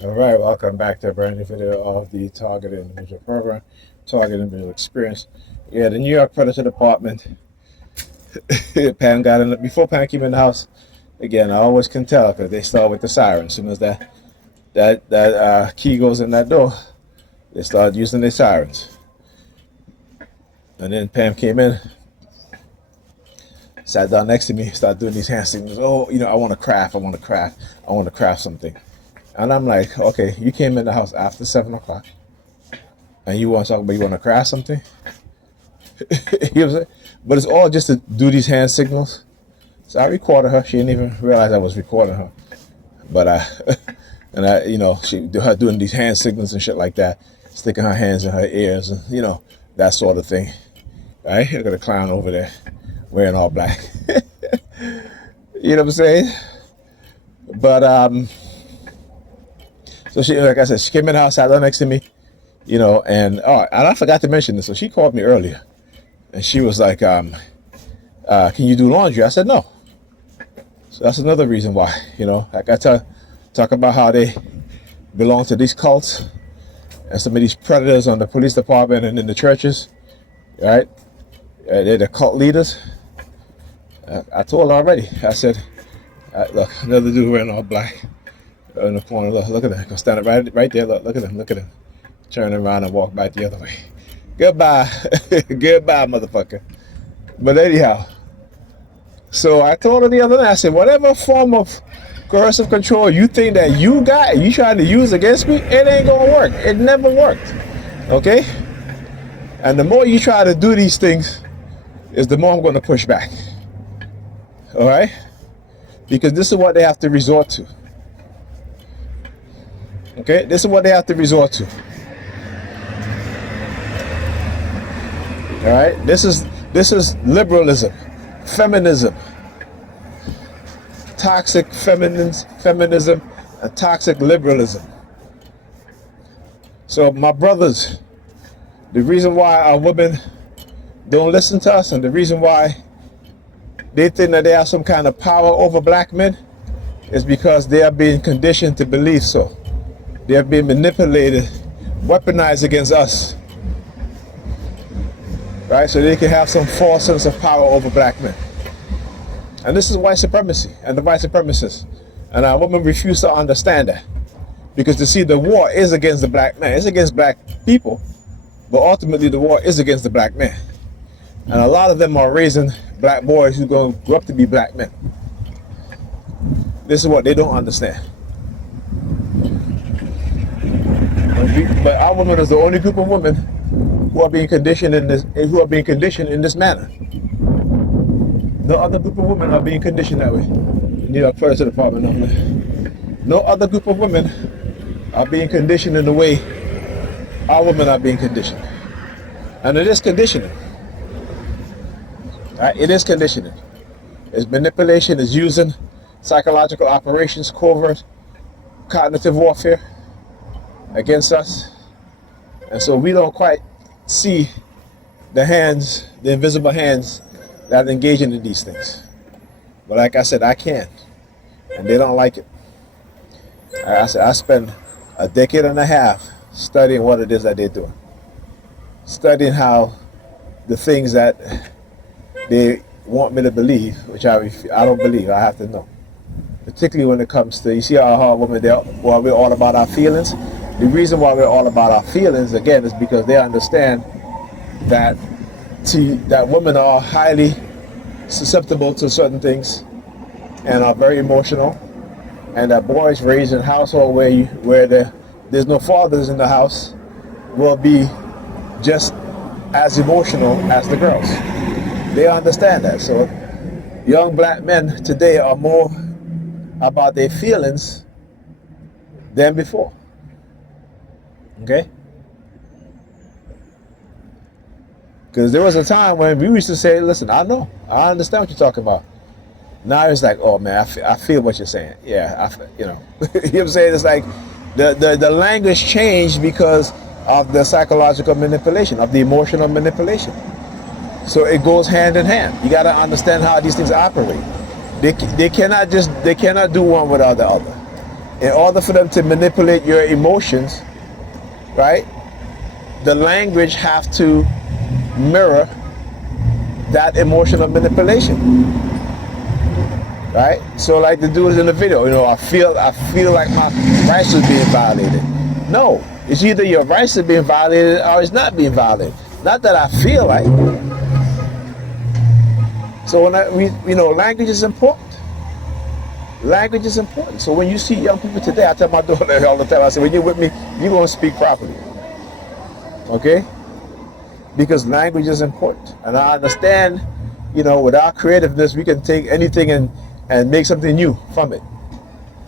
All right, welcome back to a brand new video of the Targeted Individual Program, Targeted Individual Experience. Yeah, the New York Predator Department. Pam got in before Pam came in the house. Again, I always can tell because they start with the siren. As soon as that key goes in that door, they start using their sirens. And then Pam came in, sat down next to me, started doing these hand signals. Oh, I want to craft. I want to craft. I want to craft something. And I'm like, okay, you came in the house after 7 o'clock, and you want to talk about you want to craft something. You know what I'm saying? But it's all just to do these hand signals. So I recorded her. She didn't even realize I was recording her. But she her doing these hand signals and shit like that, sticking her hands in her ears and that sort of thing. All right, look at the clown over there, wearing all black. You know what I'm saying? But so she, like I said, she came in the house, sat down next to me, and I forgot to mention this. So she called me earlier, and she was like, "Can you do laundry?" I said, "No." So that's another reason why, like I talk about how they belong to these cults and some of these predators on the police department and in the churches, right? They're the cult leaders. I told her already. I said, "Look, another dude wearing all black." In the corner, look at him. Go stand right there. Look at him. Turn around and walk back the other way. Goodbye. Goodbye, motherfucker. But anyhow, so I told her the other night, I said, whatever form of coercive control you think that you got, you trying to use against me, it ain't gonna work. It never worked. Okay? And the more you try to do these things, is the more I'm gonna push back. Alright? Because this is what they have to resort to. Okay, this is what they have to resort to. All right, this is liberalism, feminism, toxic feminism, and toxic liberalism. So my brothers, the reason why our women don't listen to us, and the reason why they think that they have some kind of power over black men, is because they are being conditioned to believe so. They have been manipulated, weaponized against us, right? So they can have some false sense of power over black men. And this is white supremacy and the white supremacists. And our women refuse to understand that. Because to see the war is against the black man. It's against black people, but ultimately the war is against the black man. And a lot of them are raising black boys who are going to grow up to be black men. This is what they don't understand. But our women is the only group of women who are being conditioned in this manner. No other group of women are being conditioned that way. You need a Predator Department on there. No other group of women are being conditioned in the way our women are being conditioned. And it is conditioning. Right? It is conditioning. It's manipulation, it's using psychological operations, covert, cognitive warfare against us. And so we don't quite see the hands, the invisible hands that are engaging in these things. But like I said, I can. And they don't like it. I said, I spent a decade and a half studying what it is that they're doing. Studying how the things that they want me to believe, which I don't believe, I have to know. Particularly when it comes to, you see how hard women, we're all about our feelings. The reason why we're all about our feelings, again, is because they understand that women are highly susceptible to certain things and are very emotional, and that boys raised in a household where there's no fathers in the house will be just as emotional as the girls. They understand that. So young black men today are more about their feelings than before. Okay? Because there was a time when we used to say, listen, I understand what you're talking about. Now it's like, oh man, I feel what you're saying. Yeah, you know what I'm saying? It's like the language changed because of the psychological manipulation, of the emotional manipulation. So it goes hand in hand. You got to understand how these things operate. They cannot do one without the other. in order for them to manipulate your emotions, right, the language have to mirror that emotional manipulation, right? So like the dudes in the video, I feel like my rights is being violated. No, it's either your rights are being violated or it's not being violated. Not that I feel like. So language is important. Language is important. So when you see young people today, I tell my daughter all the time, I say, when you're with me, you're going to speak properly. Okay? Because language is important. And I understand, with our creativeness, we can take anything and make something new from it.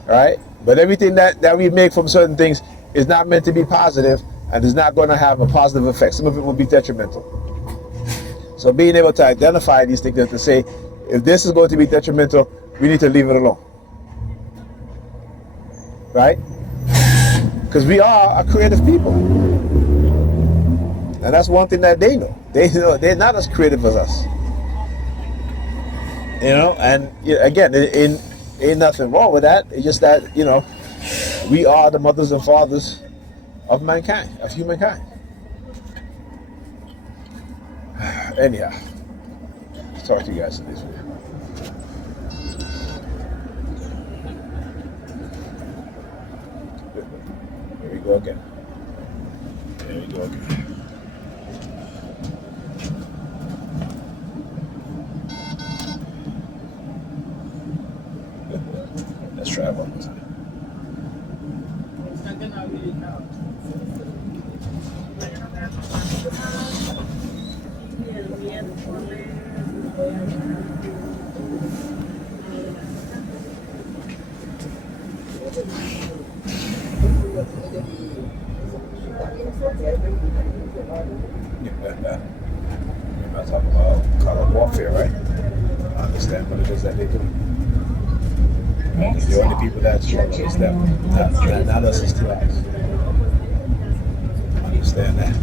Right? But everything that we make from certain things is not meant to be positive and is not going to have a positive effect. Some of it will be detrimental. So being able to identify these things and to say, if this is going to be detrimental, we need to leave it alone. Right? Because we are a creative people. And that's one thing that they know. They're not as creative as us. And again, ain't nothing wrong with that. It's just that, we are the mothers and fathers of mankind, of humankind. Anyhow, let's talk to you guys in this video. Here we go again. Let's try one more time. I talk about color warfare, right? I understand what it is that they do. The only people that struggle is them, not us as two eyes. Understand that.